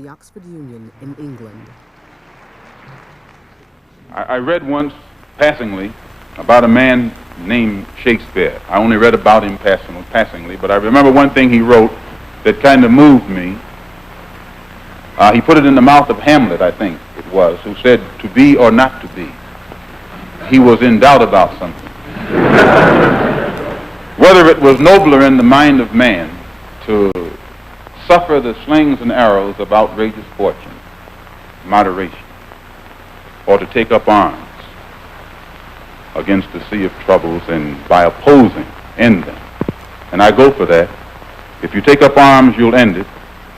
the Oxford Union in England. I read once, passingly, about a man named Shakespeare. I only read about him passingly, but I remember one thing he wrote that kind of moved me. He put it in the mouth of Hamlet, I think it was, who said, "To be or not to be." He was in doubt about something. Whether it was nobler in the mind of man to suffer the slings and arrows of outrageous fortune, moderation, or to take up arms against the sea of troubles and by opposing, end them. And I go for that. If you take up arms, you'll end it.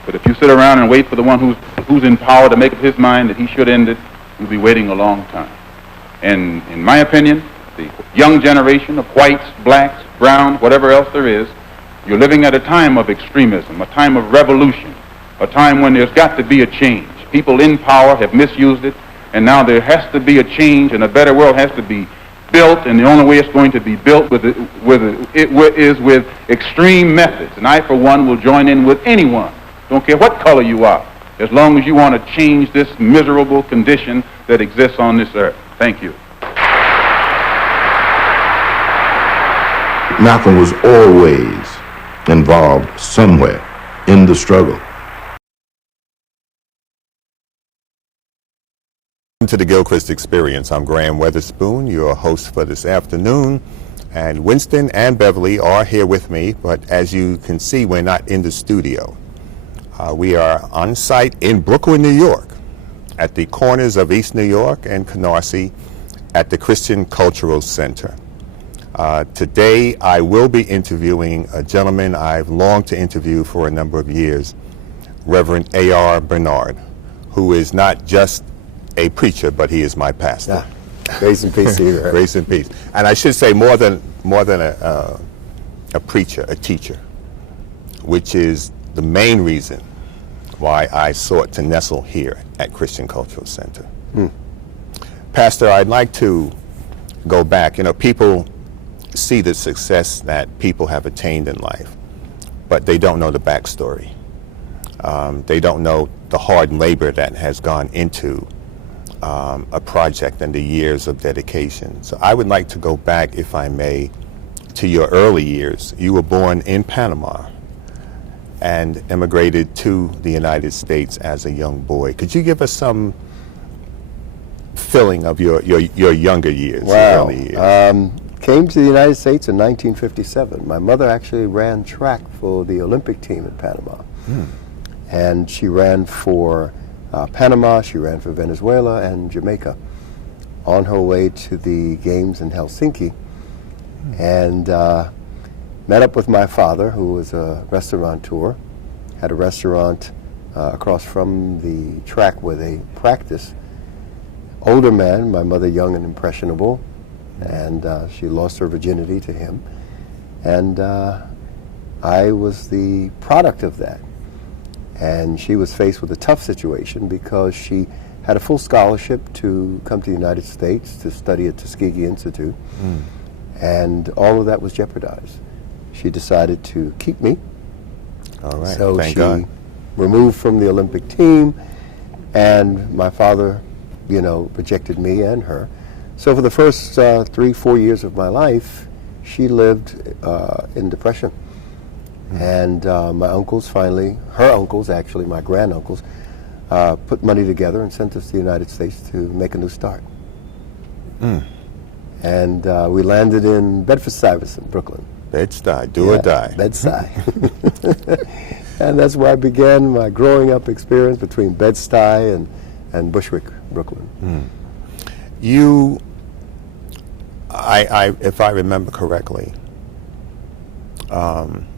But if you sit around and wait for the one who's in power to make up his mind that he should end it, you'll be waiting a long time. And in my opinion, the young generation of whites, blacks, browns, whatever else there is, you're living at a time of extremism, a time of revolution, a time when there's got to be a change. People in power have misused it, and now there has to be a change, and a better world has to be built, and the only way it's going to be built is with extreme methods. And I, for one, will join in with anyone, don't care what color you are, as long as you want to change this miserable condition that exists on this earth. Thank you. Malcolm was always involved somewhere in the struggle. Welcome to the Gilchrist Experience. I'm Graham Weatherspoon, your host for this afternoon, and Winston and Beverly are here with me, but as you can see, we're not in the studio. We are on site in Brooklyn, New York, at the corners of East New York and Canarsie at the Christian Cultural Center. Today, I will be interviewing a gentleman I've longed to interview for a number of years, Reverend A.R. Bernard, who is not just a preacher, but he is my pastor. Grace and peace to you. Grace and peace. And I should say more than a preacher, a teacher, which is the main reason why I sought to nestle here at Christian Cultural Center. Pastor, I'd like to go back. You know, people see the success that people have attained in life, but they don't know the backstory. They don't know the hard labor that has gone into a project and the years of dedication. So I would like to go back, if I may, to your early years. You were born in Panama and immigrated to the United States as a young boy. Could you give us some feeling of your younger years, Wow. early years? Came to the United States in 1957. My mother actually ran track for the Olympic team in Panama. And she ran for Panama, she ran for Venezuela and Jamaica on her way to the games in Helsinki. And met up with my father, who was a restaurateur, had a restaurant across from the track where they practice. Older man, my mother young and impressionable, and she lost her virginity to him. And I was the product of that. And she was faced with a tough situation because she had a full scholarship to come to the United States to study at Tuskegee Institute. And all of that was jeopardized. She decided to keep me. All right, So thank she God. removed from the Olympic team, and my father, rejected me and her. So for the first 3-4 years of my life, she lived in depression. And my uncles finally, her uncles actually, my granduncles, put money together and sent us to the United States to make a new start. And we landed in Bedford-Stuyvesant, Brooklyn. Bed-Stuy, do or die. Bed-Stuy. And that's where I began my growing up experience between Bed-Stuy and Bushwick, Brooklyn. You, if I remember correctly,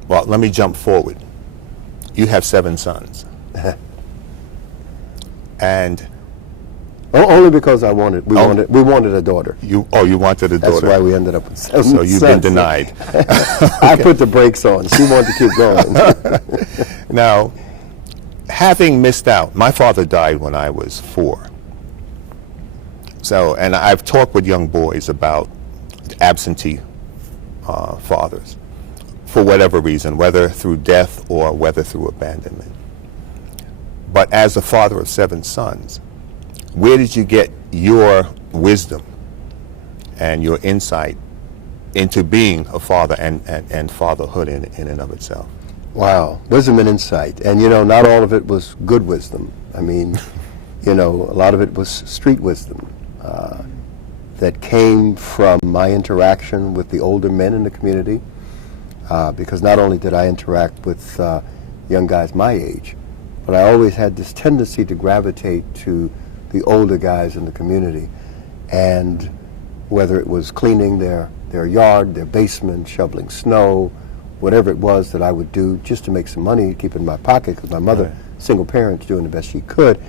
well, let me jump forward. You have 7 sons. And only because we wanted a daughter. You wanted a daughter. That's why we ended up with 7 So you've been sons. denied. I put the brakes on. She wanted to keep going. Now, having missed out, my father died when I was 4. So, and I've talked with young boys about absentee fathers, for whatever reason, whether through death or whether through abandonment. But as a father of 7 sons, where did you get your wisdom and your insight into being a father and fatherhood in and of itself? Wow, wisdom and insight. And, you know, not all of it was good wisdom. I mean, you know, a lot of it was street wisdom that came from my interaction with the older men in the community, because not only did I interact with young guys my age, but I always had this tendency to gravitate to the older guys in the community. And whether it was cleaning their yard, their basement, shoveling snow, whatever it was that I would do just to make some money to keep in my pocket, because my mother, single parent, doing the best she could,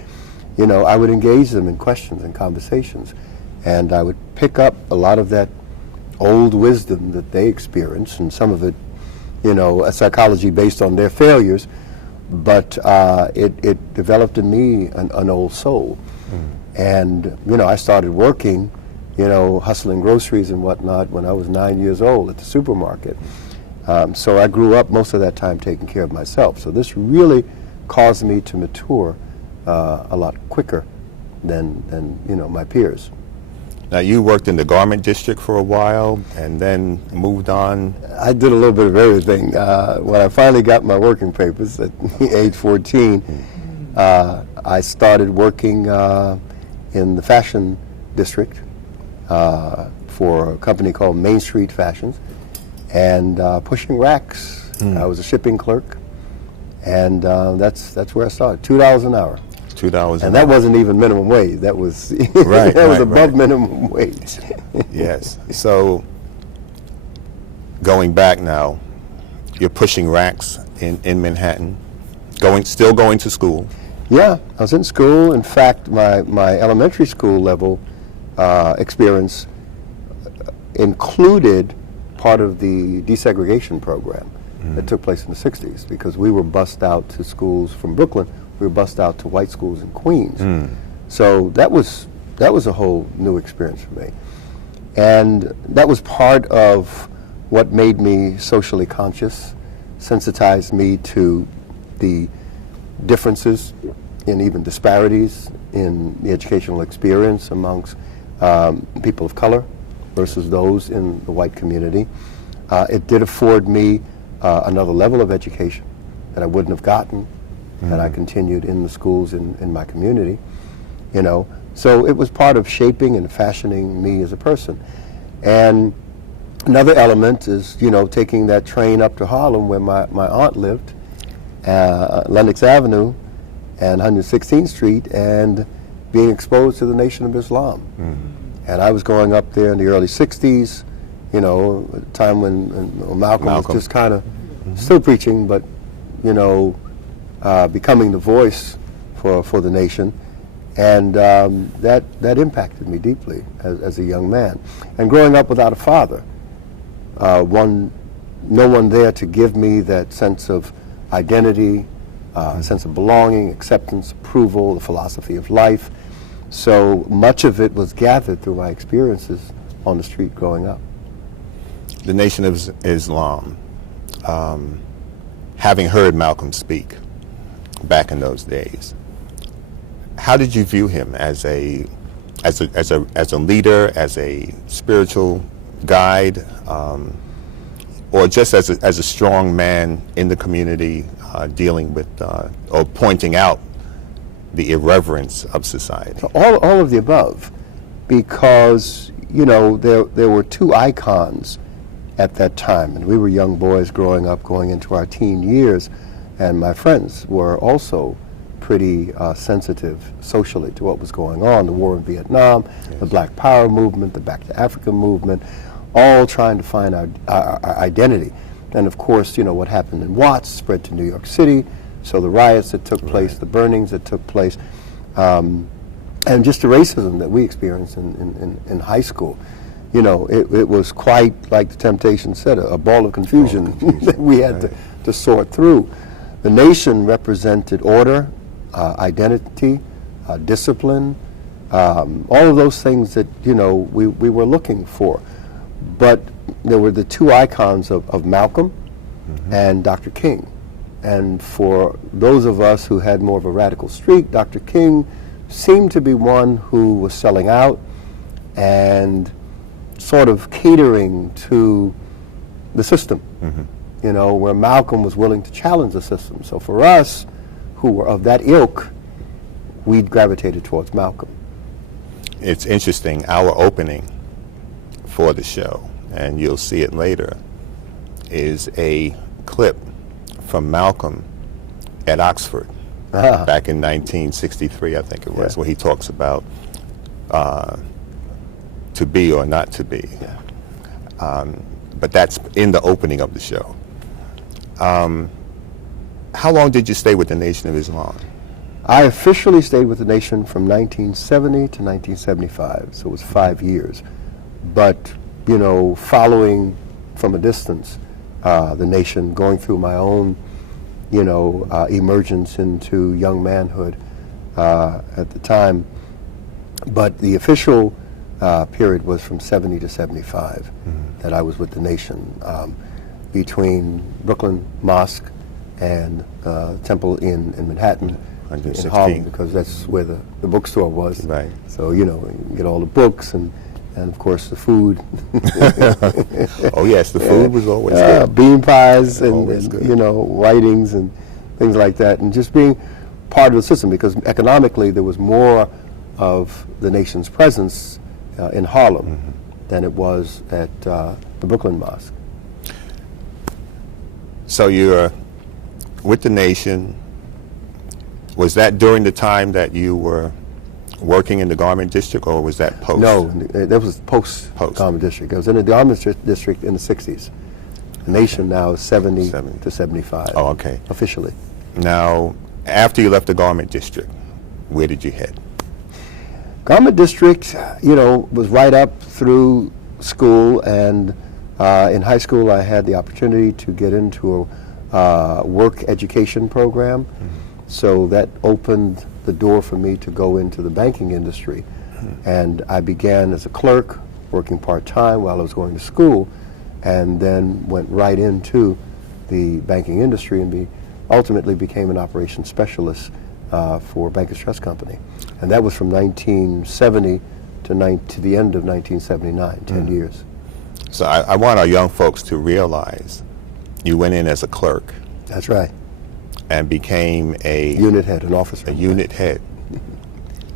you know, I would engage them in questions and conversations. And I would pick up a lot of that old wisdom that they experienced, and some of it, you know, a psychology based on their failures, but it developed in me an old soul. And, you know, I started working, you know, hustling groceries and whatnot when I was 9 years old at the supermarket. So I grew up most of that time taking care of myself. So this really caused me to mature a lot quicker than you know, my peers. Now, you worked in the garment district for a while and then moved on. I did a little bit of everything. When I finally got my working papers at age 14, I started working in the fashion district for a company called Main Street Fashions, and pushing racks. I was a shipping clerk, and that's where I started. $2 an hour. $2 And that wasn't even minimum wage. That was right, that was above minimum wage. Yes. So going back now, you're pushing racks in Manhattan, still going to school. Yeah, I was in school. In fact, my elementary school level experience included part of the desegregation program that took place in the 60s, because we were bused out to schools from Brooklyn. We were bused out to white schools in Queens. So that was a whole new experience for me. And that was part of what made me socially conscious, sensitized me to the differences and even disparities in the educational experience amongst people of color versus those in the white community. It did afford me another level of education that I wouldn't have gotten had I continued in the schools in my community, you know. So it was part of shaping and fashioning me as a person. And another element is, you know, taking that train up to Harlem where my aunt lived, Lenox Avenue and 116th Street, and being exposed to the Nation of Islam. And I was growing up there in the early 60s, you know, a time when Malcolm was just kind of still preaching, but, you know, becoming the voice for the nation. And that impacted me deeply as a young man. And growing up without a father, no one there to give me that sense of identity, sense of belonging, acceptance, approval, the philosophy of life. So much of it was gathered through my experiences on the street growing up. The Nation of Islam, having heard Malcolm speak back in those days, how did you view him as a leader, as a spiritual guide, or just as a strong man in the community, dealing with or pointing out the irreverence of society? All of the above, because, you know, there were two icons at that time, and we were young boys growing up, going into our teen years, and my friends were also pretty sensitive socially to what was going on, the war in Vietnam, the Black Power movement, the Back to Africa movement, all trying to find our identity. And of course, you know, what happened in Watts spread to New York City, so the riots that took place, the burnings that took place, and just the racism that we experienced in high school. You know, it was quite, like the Temptation said, a ball of confusion that we had to sort through. The nation represented order, identity, discipline, all of those things that, you know, we were looking for. But there were the two icons of Malcolm and Dr. King. And for those of us who had more of a radical streak, Dr. King seemed to be one who was selling out and sort of catering to the system, you know, where Malcolm was willing to challenge the system. So for us, who were of that ilk, we gravitated towards Malcolm. It's interesting, our opening for the show, and you'll see it later, is a clip from Malcolm at Oxford back in 1963, I think it was, where he talks about to be or not to be. But that's in the opening of the show. How long did you stay with the Nation of Islam? I officially stayed with the Nation from 1970 to 1975, so it was 5 years. But, you know, following from a distance the Nation, going through my own, you know, emergence into young manhood at the time. But the official period was from 70 to 75 that I was with the Nation, between Brooklyn Mosque and Temple in Manhattan, in Harlem, because that's where the bookstore was. Right. So, you know, you get all the books and of course the food. Oh yes, the food was always good. Bean pies and good. you know, writings and things like that, and just being part of the system, because economically there was more of the Nation's presence in Harlem than it was at the Brooklyn Mosque. So you're with the Nation. Was that during the time that you were working in the garment district, or was that post? No, that was post garment district. I was in the garment district in the 60s. The Nation now is 70 to 75. Oh, okay. Officially. Now, after you left the garment district, where did you head? Garment district, you know, was right up through school, and in high school I had the opportunity to get into a work education program. So that opened the door for me to go into the banking industry. And I began as a clerk, working part-time while I was going to school, and then went right into the banking industry and ultimately became an operations specialist for Bankers Trust Company. And that was from 1970 to the end of 1979, 10 years. So I want our young folks to realize you went in as a clerk. That's right. And became a unit head, an officer. A unit head.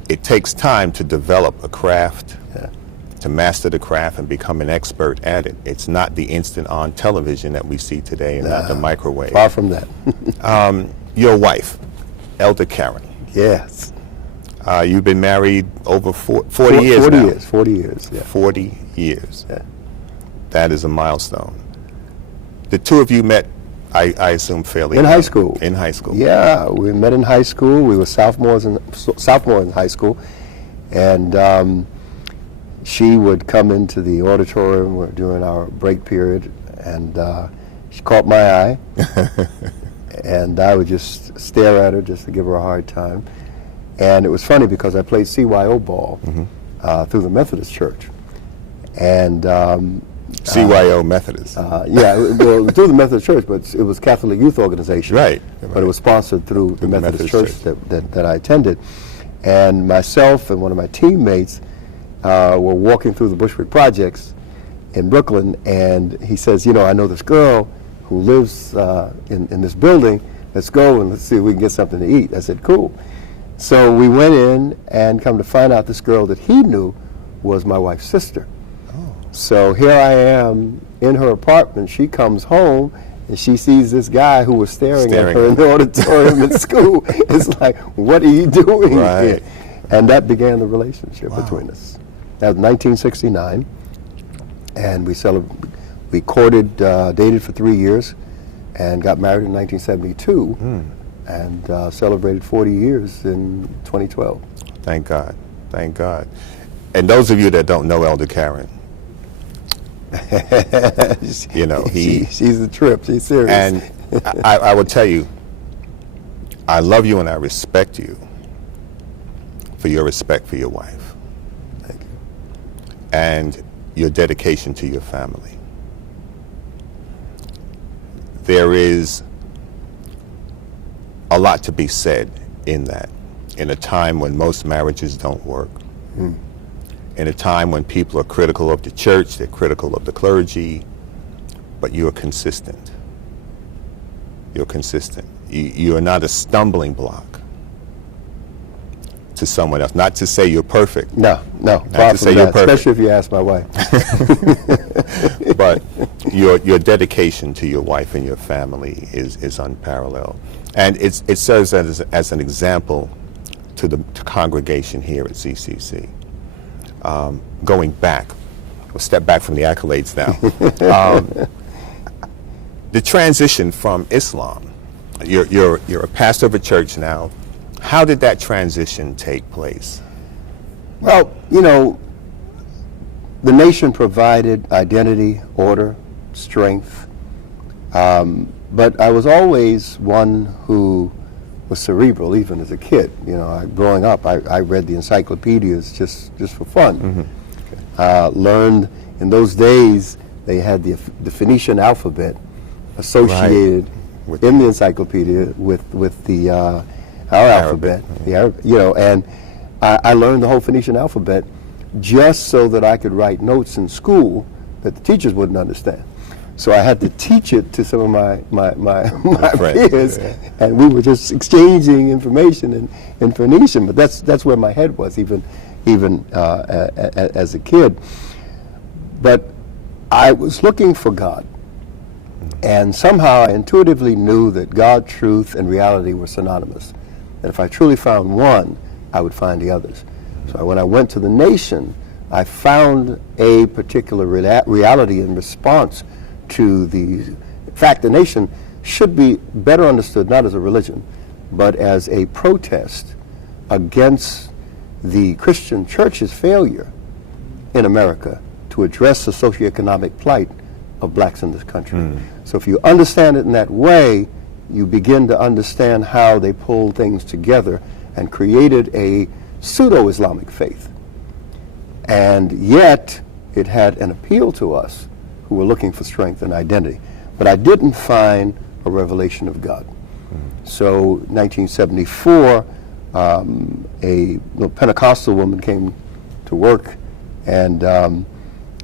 It takes time to develop a craft, to master the craft and become an expert at it. It's not the instant on television that we see today, and not the microwave. Far from that. Your wife, Elder Karen. Yes. You've been married over 40 years 40 now. years, 40 years, yeah. 40 years. Yeah. That is a milestone. The two of you met, I assume, fairly in young. high school. In high school. Yeah, we met in high school. We were sophomores in high school, and she would come into the auditorium during our break period, and she caught my eye, and I would just stare at her just to give her a hard time. And it was funny because I played CYO ball through the Methodist Church, and CYO Methodist. Yeah, well, through the Methodist Church, but it was Catholic Youth Organization. Right. But it was sponsored through the Methodist Church that I attended. And myself and one of my teammates were walking through the Bushwick Projects in Brooklyn, and he says, you know, I know this girl who lives in this building. Let's go and let's see if we can get something to eat. I said, cool. So we went in, and come to find out this girl that he knew was my wife's sister. So here I am in her apartment. She comes home and she sees this guy who was staring at her in the auditorium at school. It's like, what are you doing here? And that began the relationship between us. That was 1969, and we courted, dated for 3 years, and got married in 1972, and celebrated 40 years in 2012. Thank God. Thank God. And those of you that don't know Elder Karen, you know, she's a trip. She's serious. And I will tell you, I love you and I respect you for your respect for your wife. Thank you. And your dedication to your family. There is a lot to be said in that. In a time when most marriages don't work, in a time when people are critical of the church, they're critical of the clergy, but you are consistent. You're consistent. You are not a stumbling block to someone else. Not to say you're perfect. No, Not to say you're perfect. Especially if you ask my wife. But your dedication to your wife and your family is unparalleled. And it serves as an example to the congregation here at ZCC. Going back, we'll step back from the accolades now. The transition from Islam. You're a pastor of a church now. How did that transition take place? Well, you know, the nation provided identity, order, strength, but I was always one who was cerebral, even as a kid. You know, growing up, I read the encyclopedias just for fun. Learned in those days they had the Phoenician alphabet associated in the encyclopedia with the our alphabet, the Arabic, you know, and I learned the whole Phoenician alphabet just so that I could write notes in school that the teachers wouldn't understand. So I had to teach it to some of my peers, and we were just exchanging information in Phoenician. But that's where my head was, even as a kid. But I was looking for God, and somehow I intuitively knew that God, truth, and reality were synonymous. That if I truly found one, I would find the others. So when I went to the nation, I found a particular reality in response to the fact the nation should be better understood not as a religion, but as a protest against the Christian church's failure in America to address the socioeconomic plight of blacks in this country. So if you understand it in that way, you begin to understand how they pulled things together and created a pseudo-Islamic faith. And yet, it had an appeal to us who were looking for strength and identity. But I didn't find a revelation of God. So, 1974, a Pentecostal woman came to work, and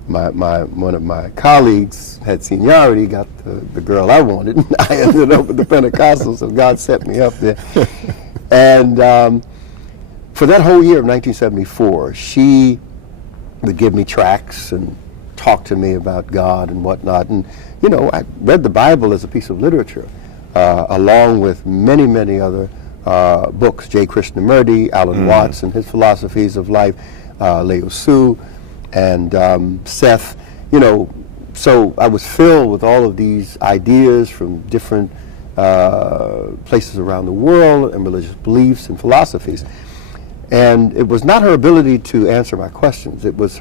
one of my colleagues had seniority, got the girl I wanted, and I ended up with the Pentecostal, so God set me up there. And for that whole year of 1974, she would give me tracts and talk to me about God and whatnot. And, you know, I read the Bible as a piece of literature, along with many, many other books, J. Krishnamurti, Alan Watts and his philosophies of life, Lao Tzu, and Seth, you know. So I was filled with all of these ideas from different places around the world and religious beliefs and philosophies. And it was not her ability to answer my questions. It was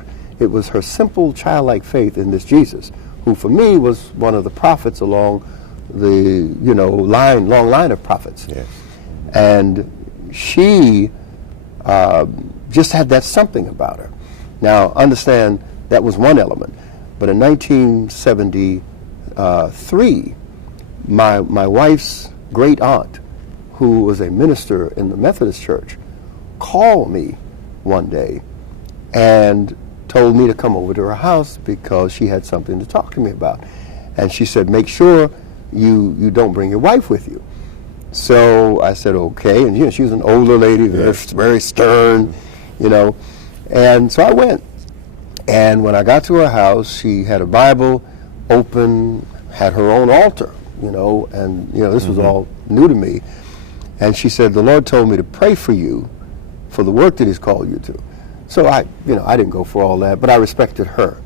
her simple childlike faith in this Jesus, who for me was one of the prophets along the long line of prophets. Yes. And she just had that something about her. Now understand that was one element, but in 1973, my wife's great aunt, who was a minister in the Methodist Church, called me one day and told me to come over to her house because she had something to talk to me about. And she said, make sure you don't bring your wife with you. So I said, okay. And she was an older lady, very stern, And so I went. And when I got to her house, she had a Bible open, had her own altar, and this was all new to me. And she said, the Lord told me to pray for you for the work that He's called you to. So I didn't go for all that, but I respected her.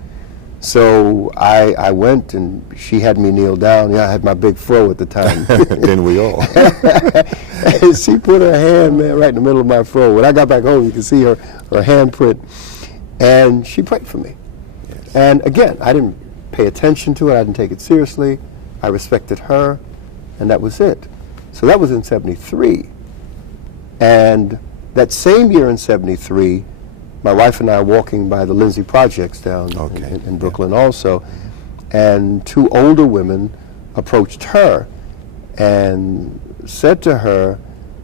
So I went, and she had me kneel down. I had my big fro at the time. Didn't we all? And she put her hand, right in the middle of my fro. When I got back home, you could see her handprint. And she prayed for me. Yes. And again, I didn't pay attention to it. I didn't take it seriously. I respected her, and that was it. So that was in 73. And that same year in 73, my wife and I were walking by the Lindsay Projects down in Brooklyn also, and two older women approached her and said to her,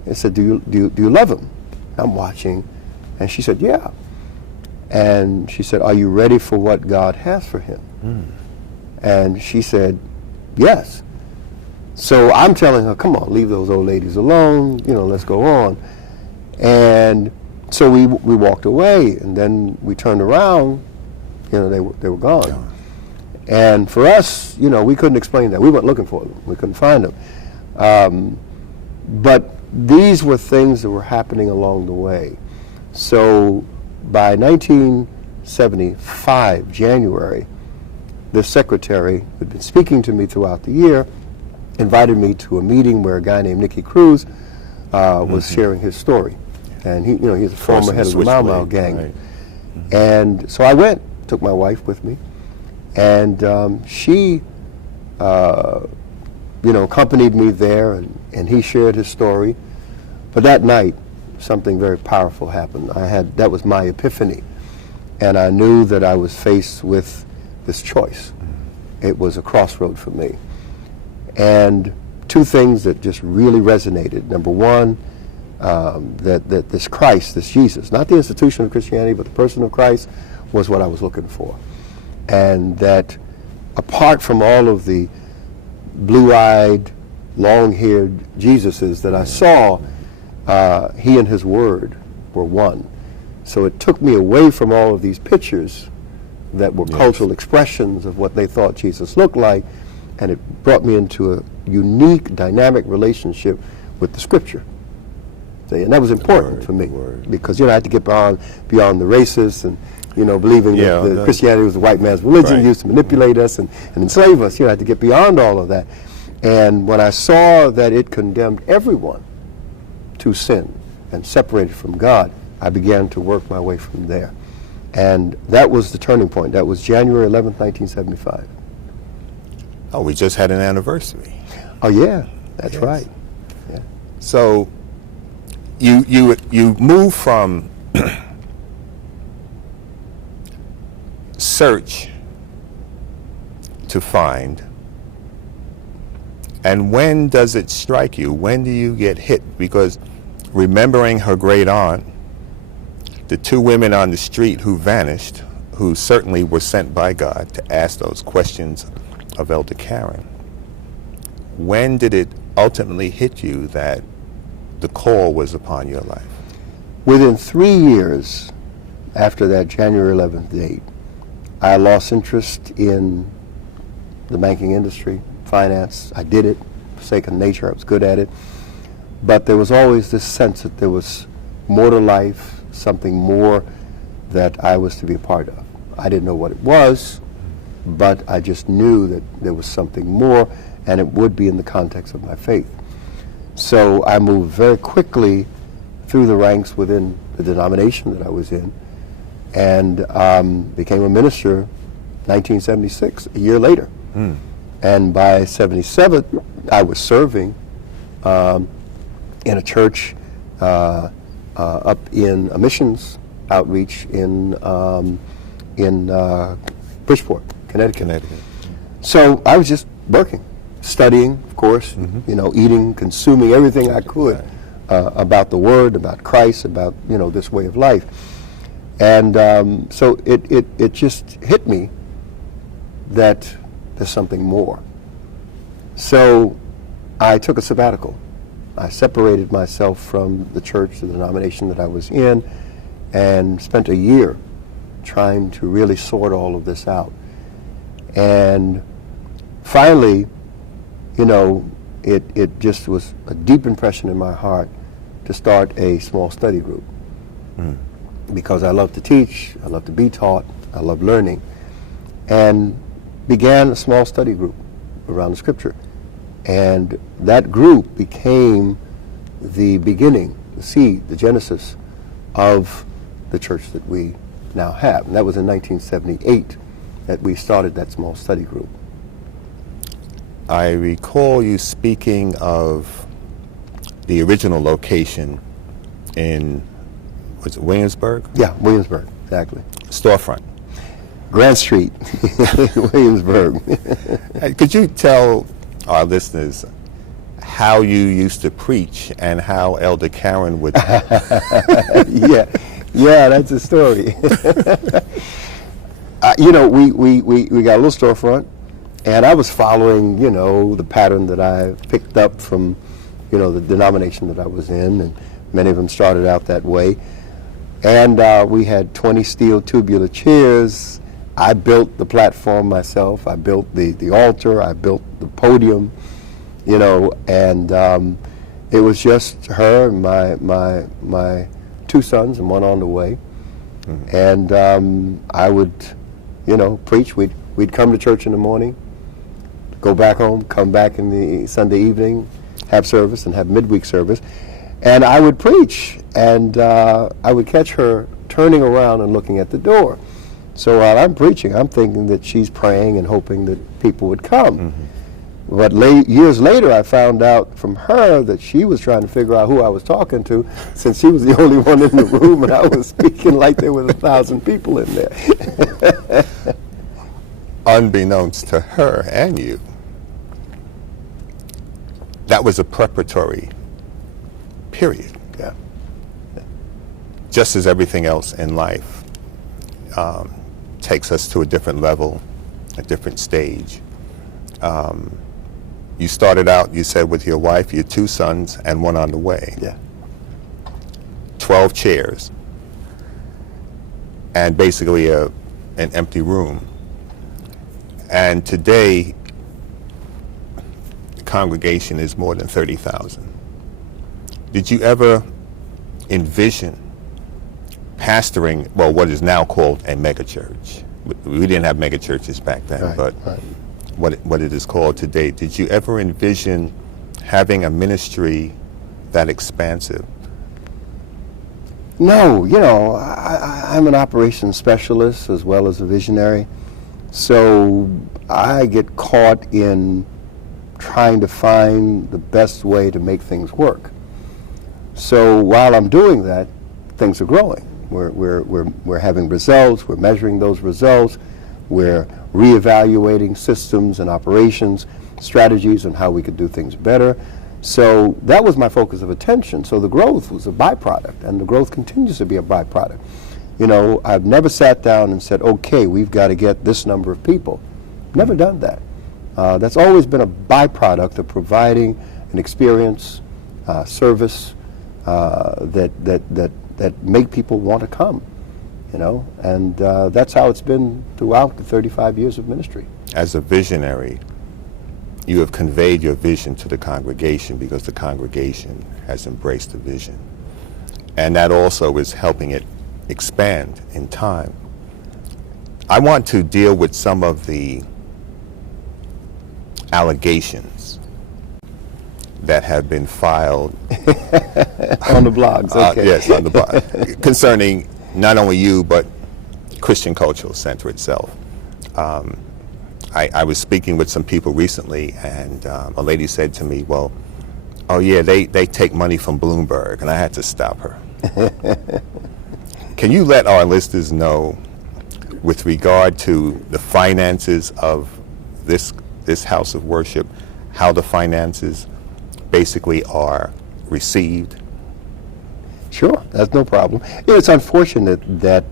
I said, do you love him? I'm watching. And she said, yeah. And she said, are you ready for what God has for him? And she said, yes. So I'm telling her, come on, leave those old ladies alone, let's go on. And so we walked away, and then we turned around, they were gone. And for us, we couldn't explain that. We weren't looking for them. We couldn't find them. But these were things that were happening along the way. So by 1975, January, the secretary who had been speaking to me throughout the year invited me to a meeting where a guy named Nicky Cruz was sharing his story. And he's a former head of the Mau Mau gang. Right. And so I went, took my wife with me, and she accompanied me there, and he shared his story. But that night, something very powerful happened. That was my epiphany, and I knew that I was faced with this choice. It was a crossroad for me. And two things that just really resonated. Number one, that this Christ, this Jesus, not the institution of Christianity, but the person of Christ, was what I was looking for. And that apart from all of the blue-eyed, long-haired Jesuses that I saw, he and his word were one. So it took me away from all of these pictures that were cultural expressions of what they thought Jesus looked like, and it brought me into a unique, dynamic relationship with the Scripture. See, and that was important for me, because I had to get beyond the races and believing that Christianity was the white man's religion, used to manipulate us and enslave us. I had to get beyond all of that. And when I saw that it condemned everyone to sin and separated from God, I began to work my way from there. And that was the turning point. That was January 11th, 1975. Oh, we just had an anniversary. Oh, yeah, that's right. Yeah. So you move from search to find. And when does it strike you? When do you get hit? Because remembering her great aunt, the two women on the street who vanished, who certainly were sent by God to ask those questions of Elder Karen, when did it ultimately hit you that the call was upon your life? Within 3 years after that January 11th date, I lost interest in the banking industry, finance. I did it for the sake of nature. I was good at it. But there was always this sense that there was more to life, something more that I was to be a part of. I didn't know what it was, but I just knew that there was something more, and it would be in the context of my faith. So I moved very quickly through the ranks within the denomination that I was in, and became a minister 1976, a year later. And by 77, I was serving in a church up in a missions outreach in Bridgeport, Connecticut. So I was just working, studying, of course, eating, consuming everything I could about the Word, about Christ, about this way of life. And so it just hit me that there's something more. So I took a sabbatical. I separated myself from the church, the denomination that I was in, and spent a year trying to really sort all of this out. And finally, it just was a deep impression in my heart to start a small study group. Because I love to teach, I love to be taught, I love learning, and began a small study group around the Scripture. And that group became the beginning, the seed, the genesis of the church that we now have. And that was in 1978 that we started that small study group. I recall you speaking of the original location in, was it Williamsburg? Yeah, Williamsburg, exactly. Storefront. Grand Street, Williamsburg. Could you tell our listeners how you used to preach and how Elder Karen would. Yeah, that's a story. We got a little storefront, and I was following, the pattern that I picked up from, the denomination that I was in, and many of them started out that way. And we had 20 steel tubular chairs. I built the platform myself. I built the altar. I built the podium, and it was just her and my two sons and one on the way. Mm-hmm. And I would, preach. We'd come to church in the morning, go back home, come back in the Sunday evening, have service and have midweek service. And I would preach, and I would catch her turning around and looking at the door. So while I'm preaching, I'm thinking that she's praying and hoping that people would come. Mm-hmm. But years later, I found out from her that she was trying to figure out who I was talking to, since she was the only one in the room, and I was speaking like there were 1,000 people in there. Unbeknownst to her and you, that was a preparatory period. Yeah. Just as everything else in life takes us to a different level, a different stage. You started out, you said, with your wife, your two sons, and one on the way. Yeah. 12 chairs, and basically an empty room. And today, the congregation is more than 30,000. Did you ever envision pastoring, well, what is now called a megachurch? We didn't have megachurches back then, right, but right. What it is called today. Did you ever envision having a ministry that expansive? No, I'm an operations specialist as well as a visionary. So I get caught in trying to find the best way to make things work. So while I'm doing that, things are growing. We're having results. We're measuring those results. We're reevaluating systems and operations, strategies, and how we could do things better. So that was my focus of attention. So the growth was a byproduct, and the growth continues to be a byproduct. I've never sat down and said, okay, we've got to get this number of people. Never done that. That's always been a byproduct of providing an experience, service that make people want to come, and that's how it's been throughout the 35 years of ministry. As a visionary, you have conveyed your vision to the congregation because the congregation has embraced the vision. And that also is helping it expand in time. I want to deal with some of the allegations that have been filed on the blogs. Okay. Yes, on the blog, concerning not only you but Christian Cultural Center itself. I was speaking with some people recently, and a lady said to me, "Well, oh yeah, they take money from Bloomberg," and I had to stop her. Can you let our listeners know, with regard to the finances of this house of worship, how the finances basically are received? Sure, that's no problem. It's unfortunate that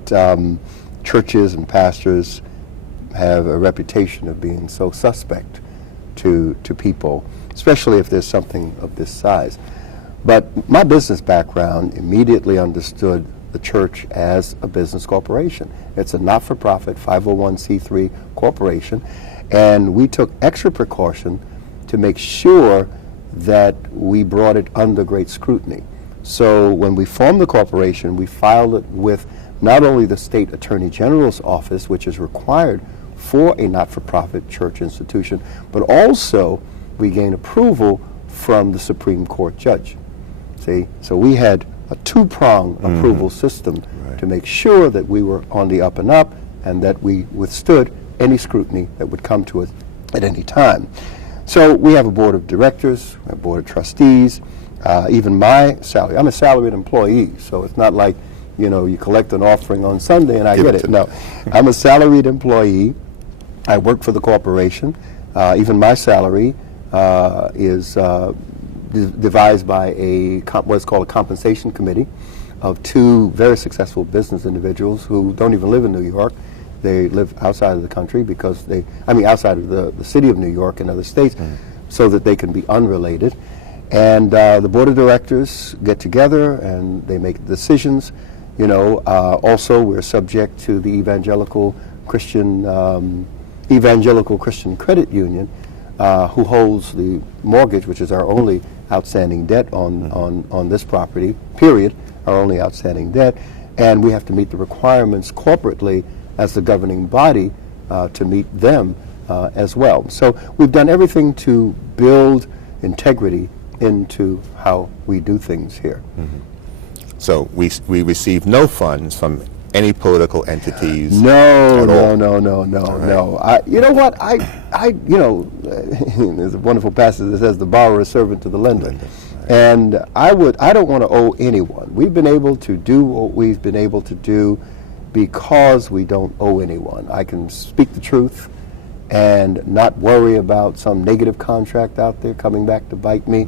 churches and pastors have a reputation of being so suspect to people, especially if there's something of this size. But my business background immediately understood the church as a business corporation. It's a not-for-profit 501c3 corporation, and we took extra precaution to make sure that we brought it under great scrutiny. So when we formed the corporation, we filed it with not only the state attorney general's office, which is required for a not-for-profit church institution, but also we gained approval from the Supreme Court judge. See, so we had a two-pronged approval system to make sure that we were on the up and up and that we withstood any scrutiny that would come to us at any time. So we have a board of directors, a board of trustees, even my salary. I'm a salaried employee, so it's not like, you collect an offering on Sunday and I get it. No, I'm a salaried employee. I work for the corporation. Even my salary is devised by what's called a compensation committee of two very successful business individuals who don't even live in New York. They live outside of the country because outside of the city of New York and other states, so that they can be unrelated. And the board of directors get together and they make decisions. Also, we're subject to the Evangelical Christian Credit Union, who holds the mortgage, which is our only outstanding debt on this property, period, our only outstanding debt. And we have to meet the requirements corporately as the governing body to meet them as well. So we've done everything to build integrity into how we do things here. So we receive no funds from any political entities. No. Right. You know what? There's a wonderful passage that says the borrower is servant to the lender. And I don't want to owe anyone. We've been able to do what we've been able to do because we don't owe anyone. I can speak the truth and not worry about some negative contract out there coming back to bite me.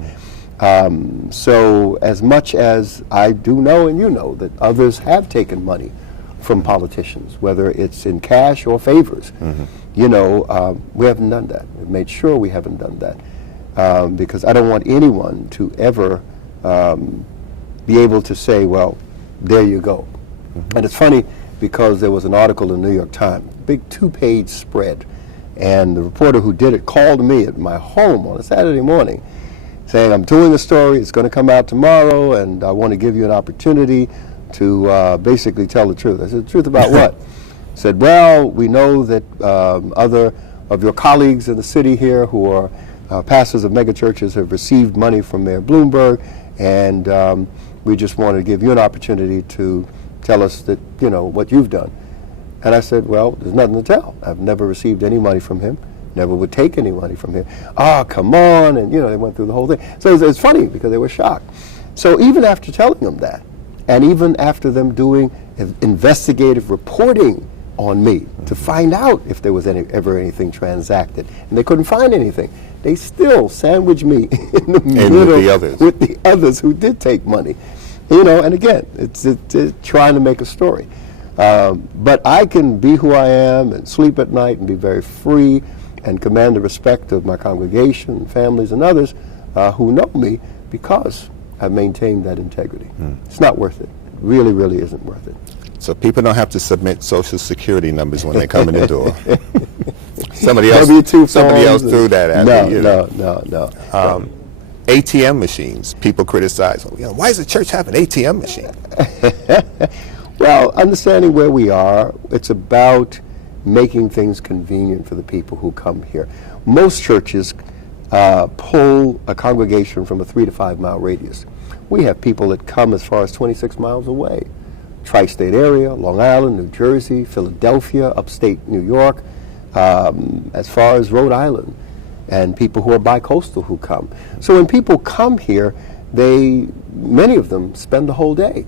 So as much as I do know, and you know, that others have taken money from politicians, whether it's in cash or favors, we haven't done that. We've made sure we haven't done that because I don't want anyone to ever be able to say, well, there you go. And it's funny because there was an article in the New York Times, big 2-page spread, and the reporter who did it called me at my home on a Saturday morning saying, I'm doing a story, it's going to come out tomorrow, and I want to give you an opportunity to basically tell the truth. I said, the truth about what? He said, well, we know that other of your colleagues in the city here who are pastors of megachurches have received money from Mayor Bloomberg, and we just want to give you an opportunity to tell us that, what you've done. And I said, well, there's nothing to tell. I've never received any money from him, never would take any money from him. Come on, and they went through the whole thing. So it's funny because they were shocked. So even after telling them that, and even after them doing investigative reporting on me to find out if there was ever anything transacted, and they couldn't find anything, they still sandwiched me in the middle with the others who did take money. And again, it's trying to make a story. But I can be who I am and sleep at night and be very free and command the respect of my congregation, families, and others who know me because I've maintained that integrity. It's not worth it. It really, really isn't worth it. So people don't have to submit Social Security numbers when they come in the door. Somebody else threw that at me. No. ATM machines. People criticize, why does the church have an ATM machine? Well, understanding where we are, it's about making things convenient for the people who come here. Most churches pull a congregation from a 3 to 5 mile radius. We have people that come as far as 26 miles away. Tri-state area, Long Island, New Jersey, Philadelphia, upstate New York, as far as Rhode Island, and people who are bi-coastal who come. So when people come here, many of them spend the whole day.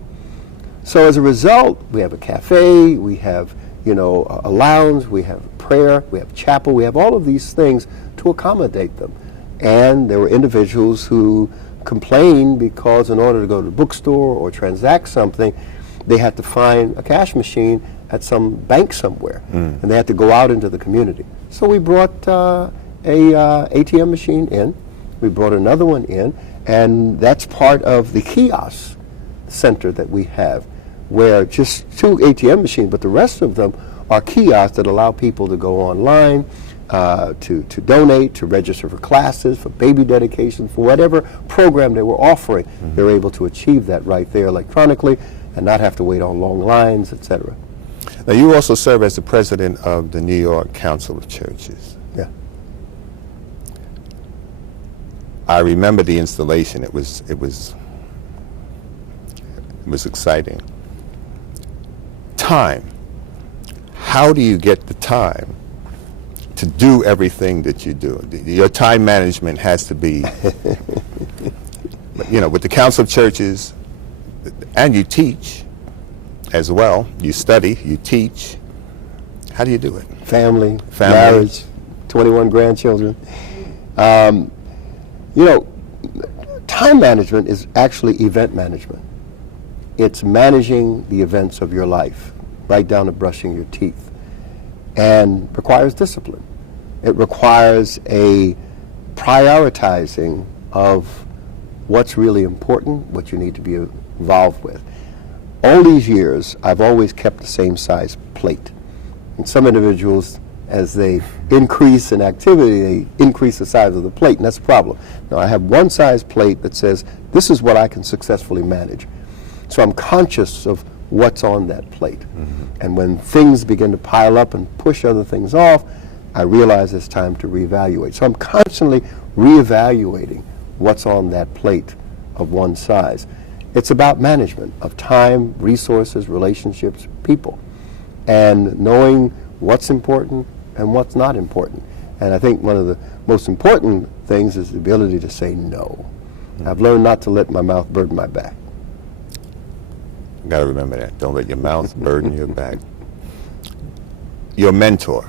So as a result, we have a cafe, we have a lounge, we have prayer, we have chapel, we have all of these things to accommodate them. And there were individuals who complained because in order to go to the bookstore or transact something, they had to find a cash machine at some bank somewhere, and they had to go out into the community. So we brought a ATM machine in, we brought another one in, and that's part of the kiosk center that we have, where just 2 ATM machines, but the rest of them are kiosks that allow people to go online, to donate, to register for classes, for baby dedication, for whatever program they were offering. They're able to achieve that right there electronically and not have to wait on long lines, etc. Now, you also serve as the president of the New York Council of Churches. Yeah. I remember the installation. It was exciting. Time. How do you get the time to do everything that you do? Your time management has to be, with the Council of Churches, and you teach as well. You study, you teach. How do you do it? Family. Marriage, 21 grandchildren. Time Time management is actually event management. It's managing the events of your life, right down to brushing your teeth, and requires discipline. It requires a prioritizing of what's really important, what you need to be involved with. All these years, I've always kept the same size plate. And some individuals, as they increase in activity, they increase the size of the plate, and that's a problem. Now, I have one size plate that says, this is what I can successfully manage. So I'm conscious of what's on that plate. And when things begin to pile up and push other things off, I realize it's time to reevaluate. So I'm constantly reevaluating what's on that plate of one size. It's about management of time, resources, relationships, people, and knowing what's important and what's not important. And I think one of the most important things is the ability to say no. I've learned not to let my mouth burden my back. You got to remember that. Don't let your mouth burden your back. Your mentor,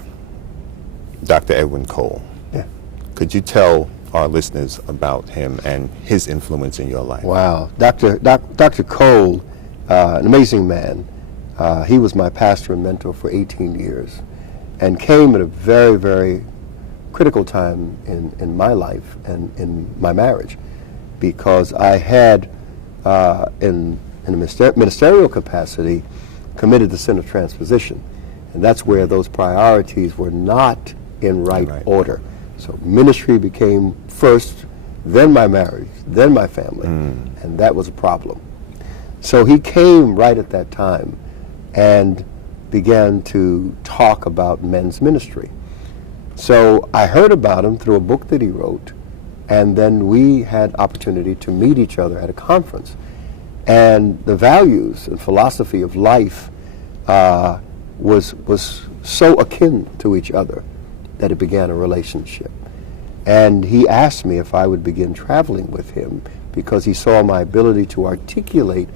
Dr. Edwin Cole. Yeah. Could you tell our listeners about him and his influence in your life? Wow. Dr. Cole, an amazing man. He was my pastor and mentor for 18 years and came at a very, very critical time in my life and in my marriage, because I had, in a ministerial capacity, committed the sin of transposition. And that's where those priorities were not in right order. So ministry became first, then my marriage, then my family, and that was a problem. So he came right at that time and began to talk about men's ministry. So I heard about him through a book that he wrote, and then we had opportunity to meet each other at a conference. And the values and philosophy of life was so akin to each other that it began a relationship. And he asked me if I would begin traveling with him because he saw my ability to articulate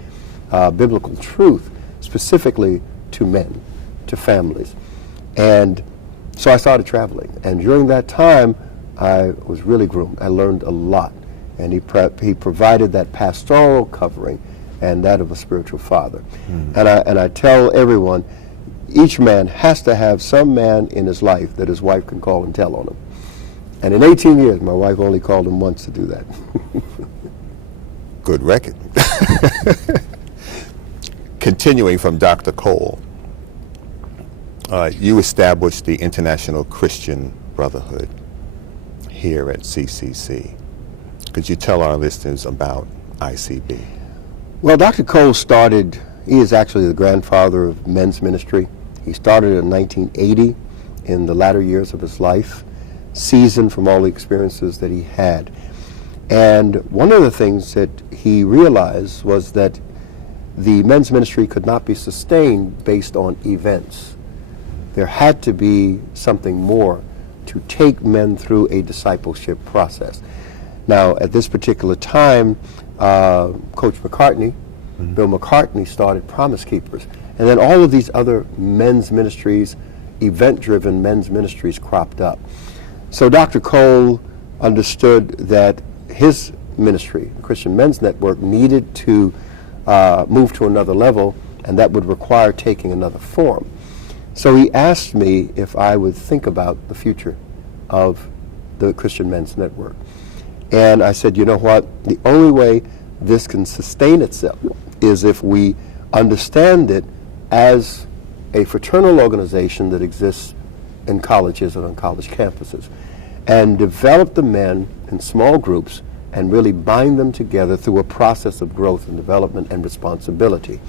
biblical truth specifically to men, to families. And so I started traveling. And during that time, I was really groomed. I learned a lot. And he provided that pastoral covering and that of a spiritual father. And I tell everyone, each man has to have some man in his life that his wife can call and tell on him. And in 18 years, my wife only called him once to do that. Good record. Continuing from Dr. Cole, you established the International Christian Brotherhood here at CCC. Could you tell our listeners about ICB? Well, Dr. Cole started, he is actually the grandfather of men's ministry. He started in 1980 in the latter years of his life, seasoned from all the experiences that he had. And one of the things that he realized was that the men's ministry could not be sustained based on events. There had to be something more to take men through a discipleship process. Now, at this particular time, Coach McCartney, Bill McCartney, started Promise Keepers. And then all of these other men's ministries, event-driven men's ministries cropped up. So Dr. Cole understood that his ministry, the Christian Men's Network, needed to move to another level, and that would require taking another form. So he asked me if I would think about the future of the Christian Men's Network. And I said, you know what, the only way this can sustain itself is if we understand it as a fraternal organization that exists in colleges and on college campuses, and develop the men in small groups and really bind them together through a process of growth and development and responsibility.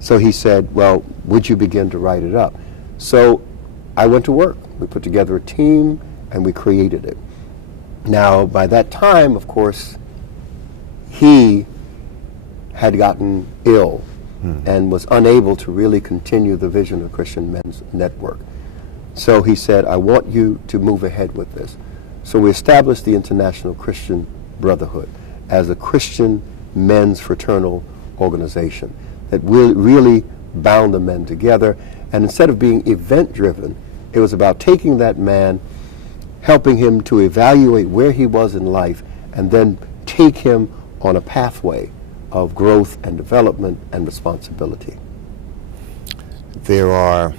So he said, well, would you begin to write it up? So I went to work. We put together a team and we created it. Now, by that time, of course, he had gotten ill and was unable to really continue the vision of Christian Men's Network. So he said, I want you to move ahead with this. So we established the International Christian Brotherhood as a Christian men's fraternal organization that really bound the men together. And instead of being event-driven, it was about taking that man, helping him to evaluate where he was in life, and then take him on a pathway of growth and development and responsibility? There are,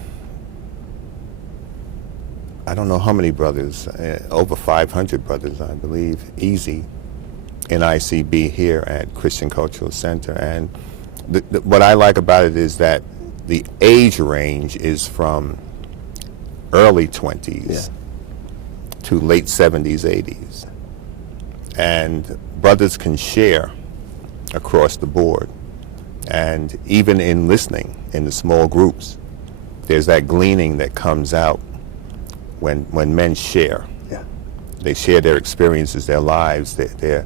I don't know how many brothers, over 500 brothers, I believe, easy, in ICB here at Christian Cultural Center. And what I like about it is that the age range is from early 20s to late 70s, 80s. And brothers can share across the board. And even in listening in the small groups, there's that gleaning that comes out when men share. Yeah. They share their experiences, their lives, their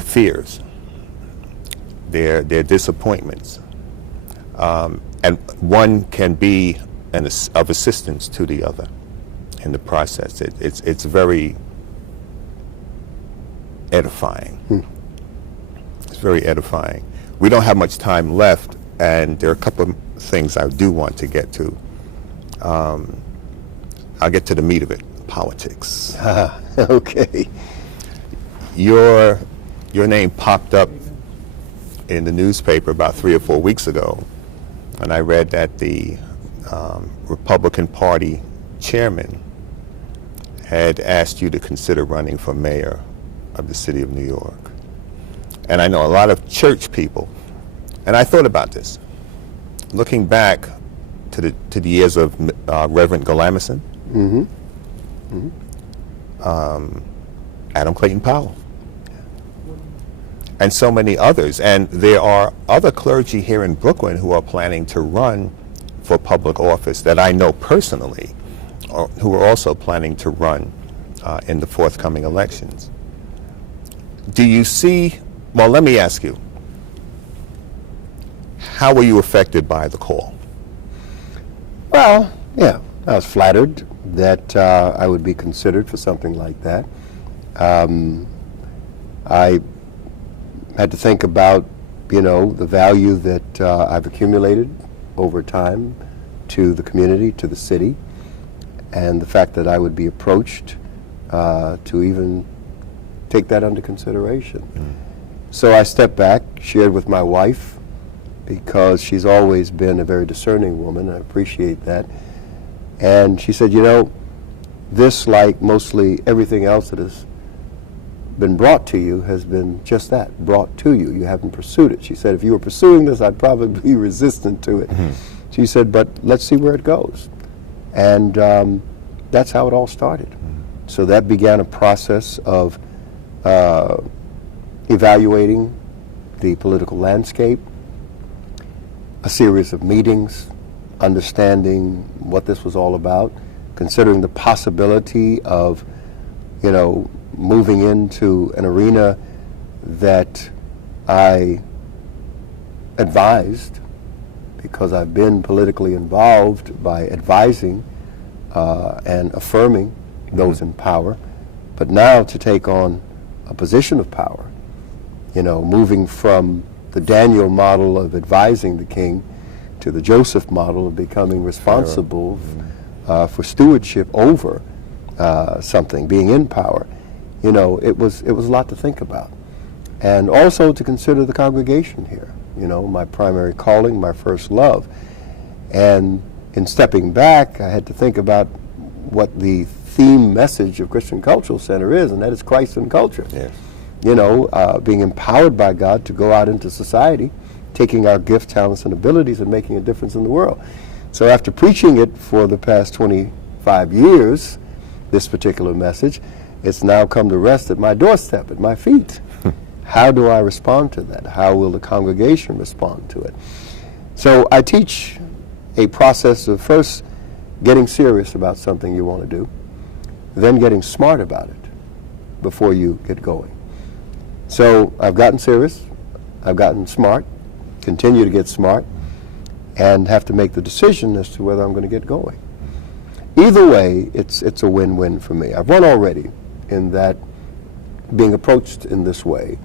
fears, their disappointments. And one can be of assistance to the other in the process. It's very edifying. It's very edifying. We don't have much time left, and there are a couple of things I do want to get to. I'll get to the meat of it, politics. Okay. Your name popped up in the newspaper about 3 or 4 weeks ago, and I read that the Republican Party chairman had asked you to consider running for mayor of the city of New York. And I know a lot of church people, and I thought about this. Looking back to the years of Reverend Galamison, Adam Clayton Powell, and so many others. And there are other clergy here in Brooklyn who are planning to run for public office that I know personally, who are also planning to run in the forthcoming elections. Do you see, well, let me ask you, how were you affected by the call? Well, yeah, I was flattered that I would be considered for something like that. I had to think about, the value that I've accumulated over time to the community, to the city, and the fact that I would be approached to even take that under consideration. So I stepped back, shared with my wife, because she's always been a very discerning woman. I appreciate that. And she said, this, like mostly everything else that has been brought to you, has been just that, brought to you. You haven't pursued it. She said, if you were pursuing this, I'd probably be resistant to it. She said, but let's see where it goes. And that's how it all started. So that began a process of evaluating the political landscape, a series of meetings, understanding what this was all about, considering the possibility of, moving into an arena that I advised, because I've been politically involved by advising and affirming those in power, but now to take on a position of power, moving from the Daniel model of advising the king to the Joseph model of becoming responsible for stewardship over something, being in power. It was a lot to think about. And also to consider the congregation here, my primary calling, my first love. And in stepping back, I had to think about what the theme message of Christian Cultural Center is, and that is Christ and culture. Yes. Being empowered by God to go out into society, taking our gifts, talents, and abilities and making a difference in the world. So after preaching it for the past 25 years, this particular message, it's now come to rest at my doorstep, at my feet. How do I respond to that? How will the congregation respond to it? So I teach a process of first getting serious about something you want to do, then getting smart about it before you get going. So I've gotten serious, I've gotten smart, continue to get smart, and have to make the decision as to whether I'm going to get going. Either way, it's a win-win for me. I've won already in that being approached in this way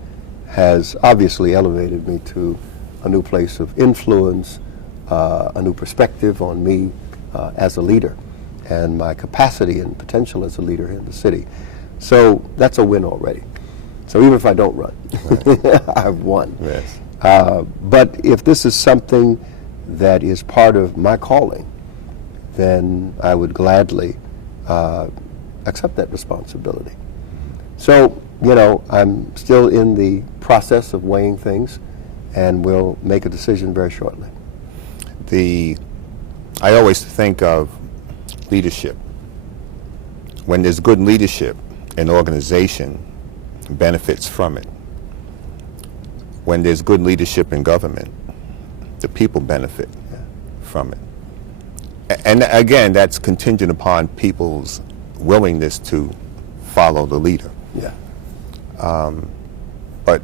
has obviously elevated me to a new place of influence, a new perspective on me as a leader and my capacity and potential as a leader in the city. So that's a win already. So even if I don't run, I've won. Yes. But if this is something that is part of my calling, then I would gladly accept that responsibility. So, you know, I'm still in the process of weighing things, and we'll make a decision very shortly. I always think of leadership. When there's good leadership, an organization benefits from it. When there's good leadership in government, the people benefit from it. And again, that's contingent upon people's willingness to follow the leader. Yeah. But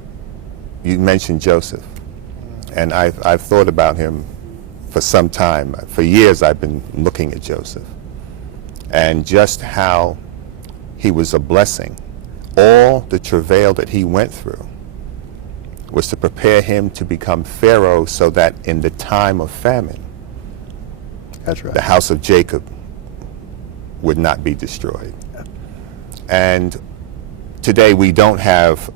you mentioned Joseph, and I've thought about him for some time. For years I've been looking at Joseph and just how he was a blessing. All the travail that he went through was to prepare him to become Pharaoh so that in the time of famine, That's right. the house of Jacob would not be destroyed. And today we don't have,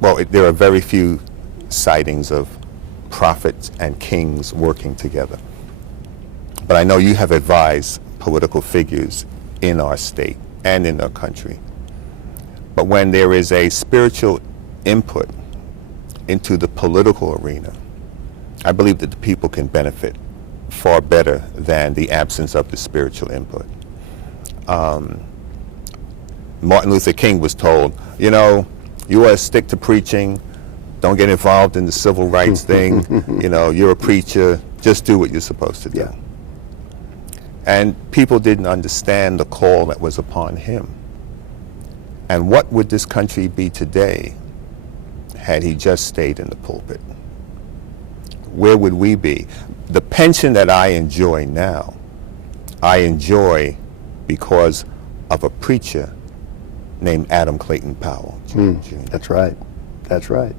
well, there are very few sightings of prophets and kings working together. But I know you have advised political figures in our state and in our country. But when there is a spiritual input into the political arena, I believe that the people can benefit far better than the absence of the spiritual input. Martin Luther King was told, you know, you ought to stick to preaching, don't get involved in the civil rights thing, you know, you're a preacher, just do what you're supposed to do. Yeah. And people didn't understand the call that was upon him. And what would this country be today had he just stayed in the pulpit? Where would we be? The pension that I enjoy now, I enjoy because of a preacher named Adam Clayton Powell, Jr. That's right. That's right.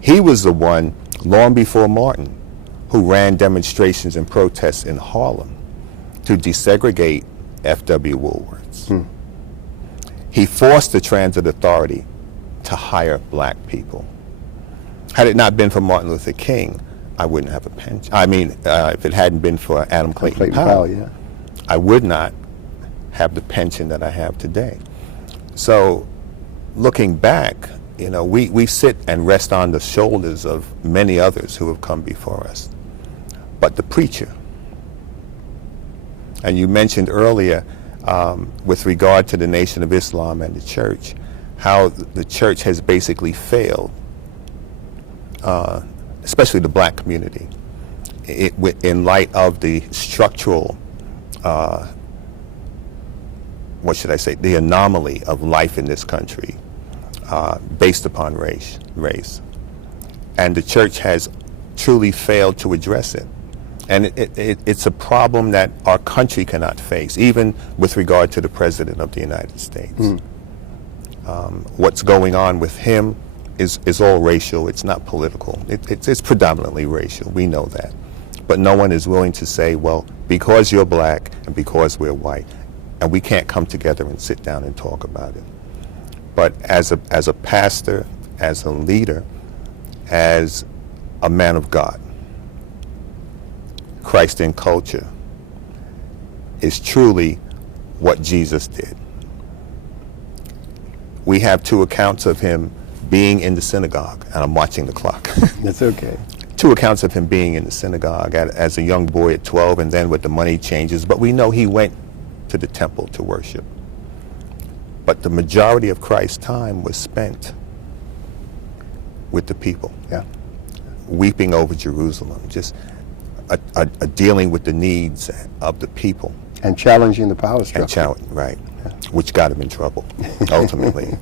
He was the one, long before Martin, who ran demonstrations and protests in Harlem to desegregate F.W. Woolworths. He forced the transit authority to hire black people. Had it not been for Martin Luther King, I wouldn't have a pension. I mean, if it hadn't been for Adam Clayton Powell, yeah. I would not have the pension that I have today. So, looking back, you know, we sit and rest on the shoulders of many others who have come before us. But the preacher, and you mentioned earlier, with regard to the Nation of Islam and the church, how the church has basically failed, especially the black community, in light of the structural, what should I say, the anomaly of life in this country based upon race. And the church has truly failed to address it. And it's a problem that our country cannot face, even with regard to the President of the United States. What's going on with him is all racial. It's not political. It's predominantly racial. We know that. But no one is willing to say, well, because you're black and because we're white, and we can't come together and sit down and talk about it. But as a pastor, as a leader, as a man of God, Christ in culture is truly what Jesus did. We have two accounts of him being in the synagogue, and I'm watching the clock. That's okay. Two accounts of him being in the synagogue as a young boy at 12, and then with the money changes, but we know he went to the temple to worship. But the majority of Christ's time was spent with the people, weeping over Jerusalem, just dealing with the needs of the people. And challenging the power structure. Which got him in trouble, ultimately.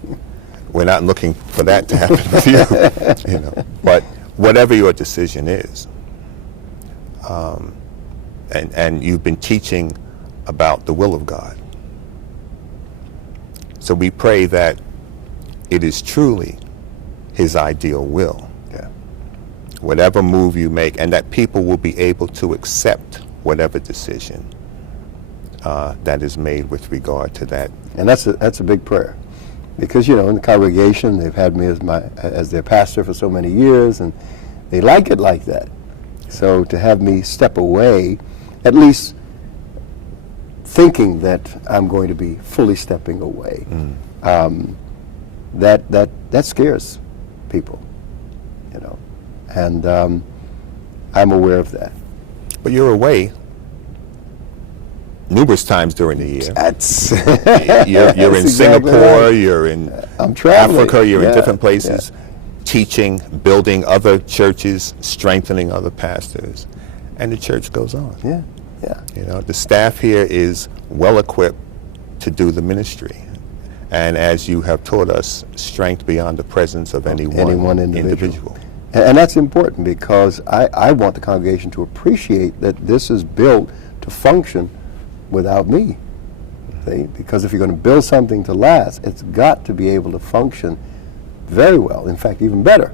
We're not looking for that to happen with you, you know. But whatever your decision is, and you've been teaching about the will of God. So we pray that it is truly his ideal will. Whatever move you make, and that people will be able to accept whatever decision that is made with regard to that. And that's a big prayer. because, you know, in the congregation, they've had me as their pastor for so many years, and they like it like that. So to have me step away, at least thinking that I'm going to be fully stepping away, that scares people, you know, and I'm aware of that. But you're away numerous times during the year. That's you're in exactly Singapore, right. you're in I'm traveling. Africa, you're in Yeah, different places, teaching, building other churches, strengthening other pastors, and the church goes on. Yeah, yeah. You know, the staff here is well equipped to do the ministry. And as you have taught us, strength beyond the presence of any one individual. And that's important, because I want the congregation to appreciate that this is built to function without me. See? Because if you're going to build something to last, it's got to be able to function very well, in fact, even better,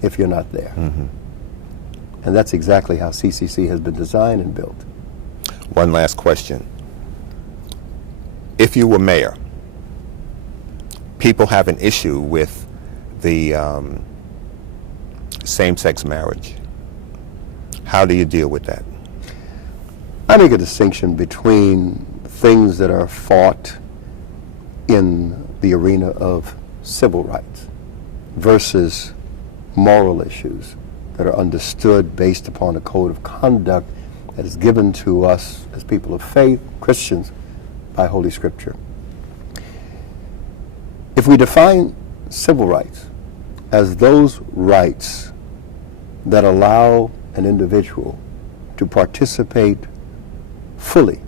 if you're not there. And that's exactly how CCC has been designed and built. One last question. If you were mayor, people have an issue with the same-sex marriage. How do you deal with that? I make a distinction between things that are fought in the arena of civil rights versus moral issues that are understood based upon a code of conduct that is given to us as people of faith, Christians, by Holy Scripture. If we define civil rights as those rights that allow an individual to participate fully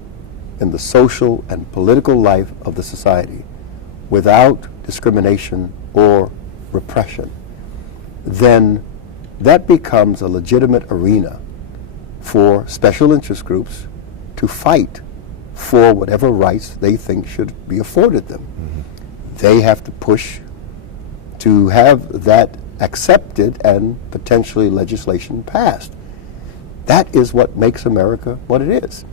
in the social and political life of the society without discrimination or repression, then that becomes a legitimate arena for special interest groups to fight for whatever rights they think should be afforded them. They have to push to have that accepted and potentially legislation passed. That is what makes America what it is.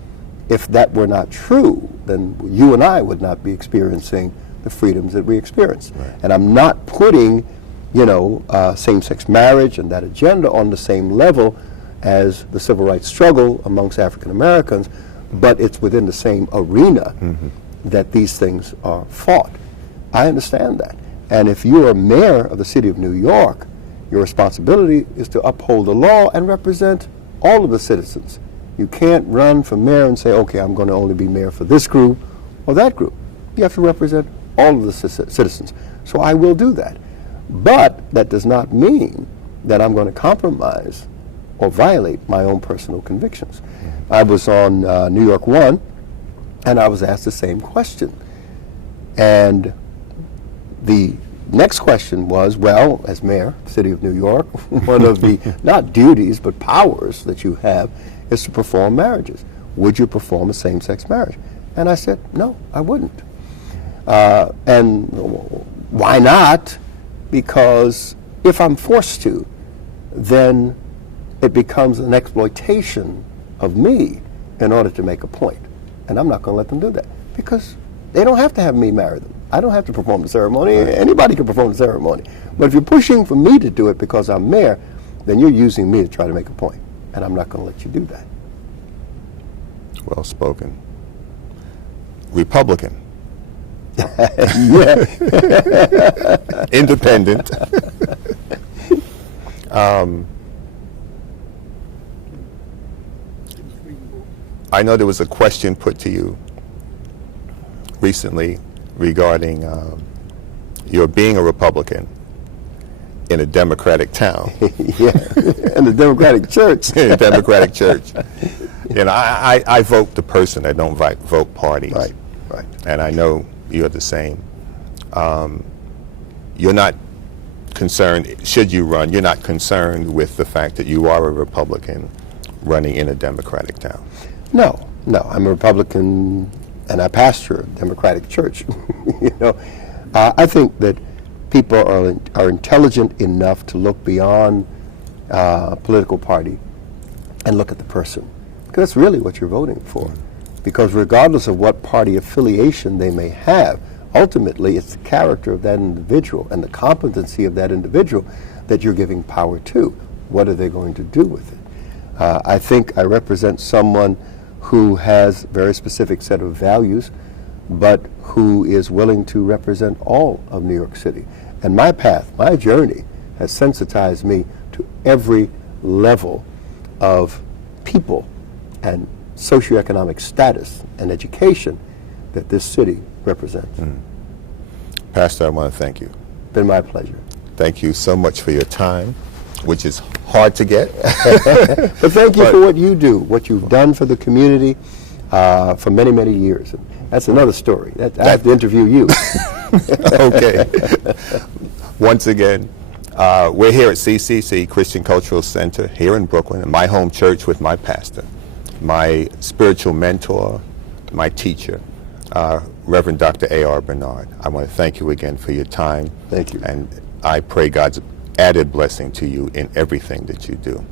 If that were not true, then you and I would not be experiencing the freedoms that we experience. Right. And I'm not putting, you know, same-sex marriage and that agenda on the same level as the civil rights struggle amongst African Americans, but it's within the same arena that these things are fought. I understand that. And if you're a mayor of the city of New York, your responsibility is to uphold the law and represent all of the citizens. You can't run for mayor and say, okay, I'm going to only be mayor for this group or that group. You have to represent all of the citizens. So I will do that. But that does not mean that I'm going to compromise or violate my own personal convictions. I was on New York One, and I was asked the same question. And the next question was, well, as mayor, city of New York, one of the, not duties, but powers that you have is to perform marriages. Would you perform a same-sex marriage? And I said, no, I wouldn't. And why not? Because if I'm forced to, then it becomes an exploitation of me in order to make a point. And I'm not going to let them do that, because they don't have to have me marry them. I don't have to perform the ceremony. Anybody can perform the ceremony. But if you're pushing for me to do it because I'm mayor, then you're using me to try to make a point. And I'm not going to let you do that. Well spoken. Republican. Yeah. Independent. I know there was a question put to you recently regarding your being a Republican in a Democratic town. Yeah, in the Democratic Church. In a Democratic church. You know, I vote the person. I don't vote parties. Right, right. And I know you're the same. You're not concerned, should you run, you're not concerned with the fact that you are a Republican running in a Democratic town. No, I'm a Republican and I pastor a Democratic church. You know, I think that people are intelligent enough to look beyond political party and look at the person, because that's really what you're voting for. Because regardless of what party affiliation they may have, Ultimately, it's the character of that individual and the competency of that individual that you're giving power to. What are they going to do with it? I think I represent someone who has a very specific set of values, but who is willing to represent all of New York City. And my path, my journey, has sensitized me to every level of people and socioeconomic status and education that this city represents. Pastor, I want to thank you. Been my pleasure. Thank you so much for your time, which is hard to get. But thank you for what you do, what you've done for the community for many, many years. That's another story. I have to interview you. Okay. Once again, we're here at CCC, Christian Cultural Center, here in Brooklyn, in my home church with my pastor, my spiritual mentor, my teacher, Reverend Dr. A.R. Bernard. I want to thank you again for your time. Thank you. And I pray God's added blessing to you in everything that you do.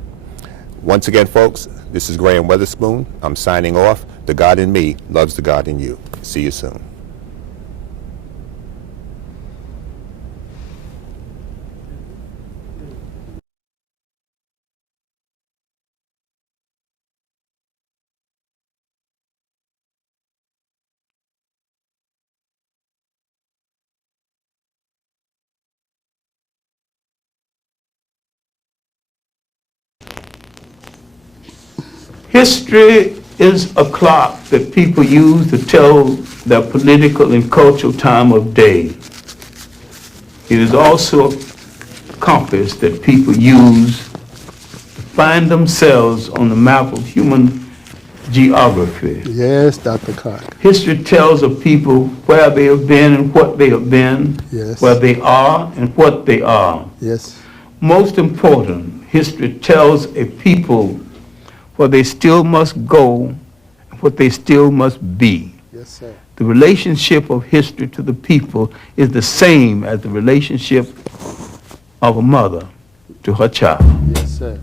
Once again, folks, this is Graham Weatherspoon. I'm signing off. The God in me loves the God in you. See you soon. History is a clock that people use to tell their political and cultural time of day. It is also a compass that people use to find themselves on the map of human geography. Yes, Dr. Clark. History tells of people where they have been and what they have been, Yes. where they are and what they are. Yes. Most important, history tells a people where they still must go and what they still must be. Yes, sir. The relationship of history to the people is the same as the relationship of a mother to her child. Yes, sir.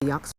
The Oxford